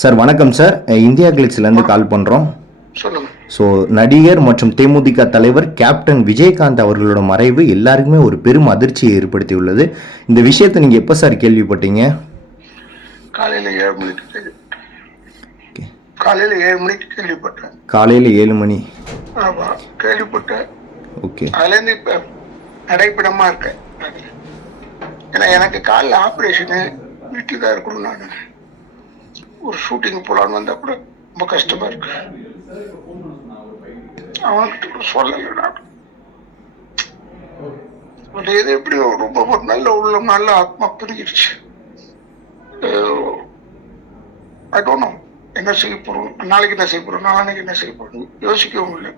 Sir வணக்கம் sir India கிளிட்ஸ்லேருந்து கால் பண்ணுறோம் so நடிகர் மற்றும் தேமுதிக தலைவர் கேப்டன் விஜயகாந்த் அவர்களோட மறைவு எல்லாருக்குமே ஒரு பெரும் அதிர்ச்சியை ஏற்படுத்தியுள்ளது. இந்த விஷயத்தை நீங்கள் எப்போ சார் கேள்விப்பட்டீங்க? காலையில ஏழு மணிக்கு காலையில ஏழு மணிக்கு கேள்விப்பட்டேன். காலையில் ஏழு மணி. கேள்விப்பட்டேன். ஓகே அதுல இருந்து இப்ப நடைப்பிடமா இருக்கேன். ஏன்னா எனக்கு காலில் ஆப்ரேஷனு வீட்டில் தான் இருக்கணும் நான். ஒரு ஷூட்டிங் போலான்னு வந்தா கூட ரொம்ப கஷ்டமா இருக்கு. அவன்கிட்ட கூட சொல்லலை நான் பட் இது எப்படி ரொம்ப ஒரு நல்ல உள்ளம் நல்ல ஆத்மா பிரிஞ்சிருச்சு. ஐ டோன்ட் நோ என்ன செய்ய போறோம்? நாளைக்கு என்ன செய்ய போறோம்? நாளைக்கு என்ன செய்ய போறோம்? யோசிக்கவும் இல்லை.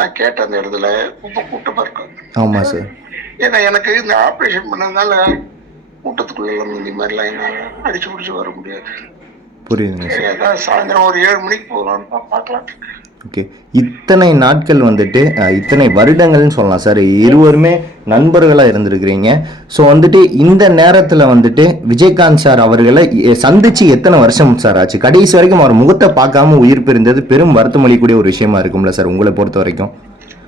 நான் கேட்ட அந்த இடத்துல ரொம்ப கூட்டமா இருக்கும் ஆமாம் சார். ஏன்னா எனக்கு இந்த ஆப்ரேஷன் பண்ணதுனால கூட்டத்துக்குள்ள எல்லாம் இந்த மாதிரிலாம் என்னால அடிச்சு பிடிச்சு வர முடியாது. புரியுதுங்க சார். சாயந்தரம் ஒரு ஏழு மணிக்கு போகலான்னு பா- பார்க்கலாம். ஓகே. இத்தனை நாட்கள் வந்துட்டு இத்தனை வருடங்கள்னு சொல்லலாம் சார். இருவருமே நண்பர்களாக இருந்திருக்கிறீங்க. ஸோ வந்துட்டு இந்த நேரத்தில் வந்துட்டு விஜயகாந்த் சார் அவர்களை சந்திச்சு எத்தனை வருஷம் சார் ஆச்சு? கடைசி வரைக்கும் அவர் முகத்தை பார்க்காம உயிர் பிரிந்தது பெரும் வருத்தம் அளிக்கக்கூடிய ஒரு விஷயமா இருக்கும்ல சார் உங்களை பொறுத்த வரைக்கும்?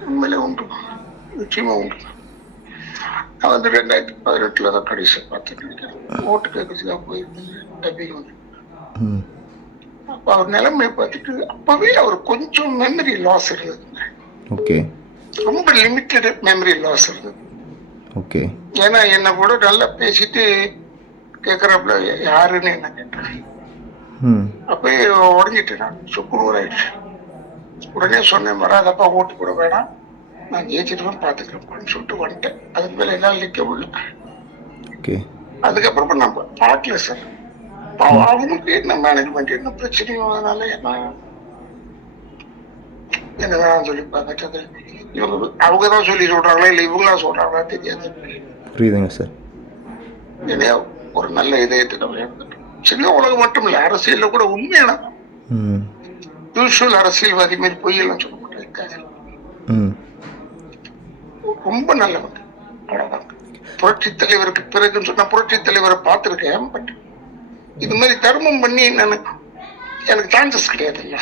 உண்மையிலே உண்டு. நிச்சயமா உண்டு. நான் வந்து ரெண்டாயிரத்தி பதினெட்டுல தான் கடைசி பார்த்து நினைக்கிறேன் ஓட்டு கேட்கறதுக்காக போயிருந்தேன் டப்பிங் வந்து அப்ப அவர் நிலைமையை பார்த்துட்டு அப்பவே அவர் கொஞ்சம் மெமரி லாஸ் இருந்ததுங்க. ஓகே. ரொம்ப லிமிட்டட் மெமரி லாஸ் இருந்தது. ஓகே. ஏன்னா என்ன கூட நல்லா பேசிட்டு கேட்கறாப்புல யாருன்னு என்ன கேட்டேன் அப்பயே உடஞ்சிட்டு நான். சுக்குநூறு ஆயிடுச்சு உடனே சொன்னேன் வராதப்பா ஓட்டு கூட வேணாம். நான் ஜெயிச்சிட்டு தான் பார்த்துக்கிறேன் சொல்லிட்டு வந்துட்டேன். அதுக்கு மேல என்னால் நிற்க முடியல. ஓகே அதுக்கப்புறமா நம்ம பார்க்கல சார். அவனுக்கு என்ன மேனேஜ்மெண்ட் என்ன பிரச்சனையும் அதனால என்ன? என்ன வேணாம் சொல்லி பார்க்கறது இவங்க அவங்க தான் சொல்லி சொல்றாங்களா இல்லை இவங்களா சொல்றாங்களா தெரியாது. புரியுதுங்க சார். இல்லையா ஒரு நல்ல இதயத்தை நம்ம சின்ன உலகம் மட்டும் இல்ல அரசியல்ல கூட உண்மையான யூஸ்வல் அரசியல்வாதி மாதிரி பொய்யெல்லாம் சொல்ல மாட்டேன். ரொம்ப நல்லவங்க. அவ்வளவுதான். புரட்சி தலைவருக்கு பிறகுன்னு சொன்னா புரட்சி தலைவரை பார்த்திருக்கேன் பட் இது மாதிரி தர்மம் பண்ணி நான் எனக்கு சான்சஸ் கிடையாதுல்ல.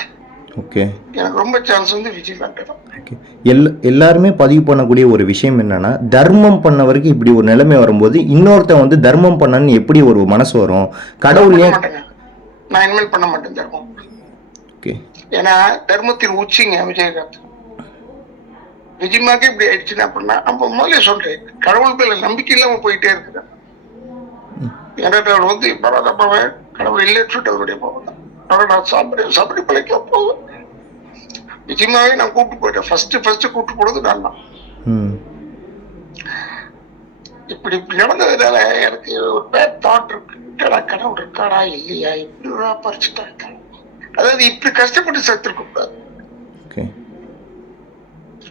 ஓகே எனக்கு ரொம்ப சான்ஸ் வந்து விஜயகாந்த் தான். ஓகே எல் எல்லாருமே பதிவு பண்ணக்கூடிய ஒரு விஷயம் என்னன்னா தர்மம் பண்ணவருக்கு இப்படி ஒரு நிலைமை வரும்போது இன்னொருத்தன் வந்து தர்மம் பண்ணன்னு எப்படி ஒரு மனசு வரும்? கடவுள் பண்ண ஏன் நான் இனிமேல் பண்ண மாட்டேன் தர்மம். ஓகே ஏன்னா தர்மத்தின் உச்சிங்க விஜயகாந்த். விஜயமாக்கு இப்படி ஆயிடுச்சுன்னா அப்படின்னா அப்ப முதல்ல சொல்றேன் கடவுள் மேல நம்பிக்கை இல்லாம போயிட்டே இருக்குது. ஏன்னா அவர் வந்து பரவாயில்ல கடவுள் இல்லைன்னு சொல்லிட்டு அவருடைய போவேன் ஆனால் நான் சாப்பிட சாப்பிட்டு பிழைக்க போவேன் நிச்சயமாவே நான் கூட்டு போயிட்டேன். ஃபர்ஸ்ட் ஃபர்ஸ்ட் கூட்டு போனது நான் தான். இப்படி இப்படி நடந்ததுனால எனக்கு ஒரு பேட் தாட் இருக்கு. என்னடா கடவுள் இருக்காடா இல்லையா? இப்படி ஒரு பறிச்சுட்டாங்க அதாவது இப்படி கஷ்டப்பட்டு செத்துருக்க கூடாது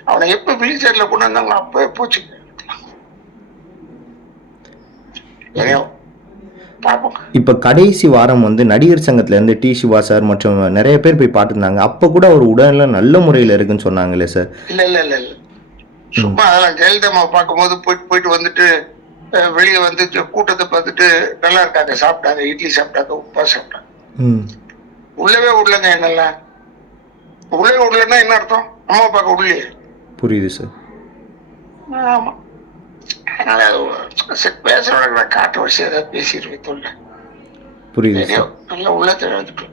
அவனை எப்ப வீல் சேர்ல கொண்டு வந்தாங்க அப்பவே போச்சு இப்போ கடைசி வாரம் வந்து நடிகர் சங்கத்துல டி சிவா சார் மற்றும் நிறைய பேர் போய் பார்த்துருந்தாங்க. அப்போ கூட அவர் உடல்நிலை நல்ல முறையில் இருக்குன்னு சொன்னாங்களே சார். இல்ல இல்ல இல்ல இல்ல. சும்மா அதெல்லாம் ஜெயலலிதா பார்க்கும்போது போயிட்டு போயிட்டு வந்துட்டு வெளிய வந்து கூட்டத்தை பார்த்துட்டு நல்லா இருக்காங்க. சாப்பிட்டாங்க. இட்லி சாப்பிட்டாங்க. உப்பா சாப்பிட்டாங்க. உள்ளவே விடலங்க என்னெல்லாம் உள்ளவே விடலன்னா என்ன அர்த்தம்? அம்மா அப்பாவுக்கு உள்ளே புரியுது சார் ஆமா. அதனால பேசுறவங்க காட்டு வச்சு ஏதாவது தொல்லை. புரியுது நல்ல உள்ளத்தை எழுதிட்டு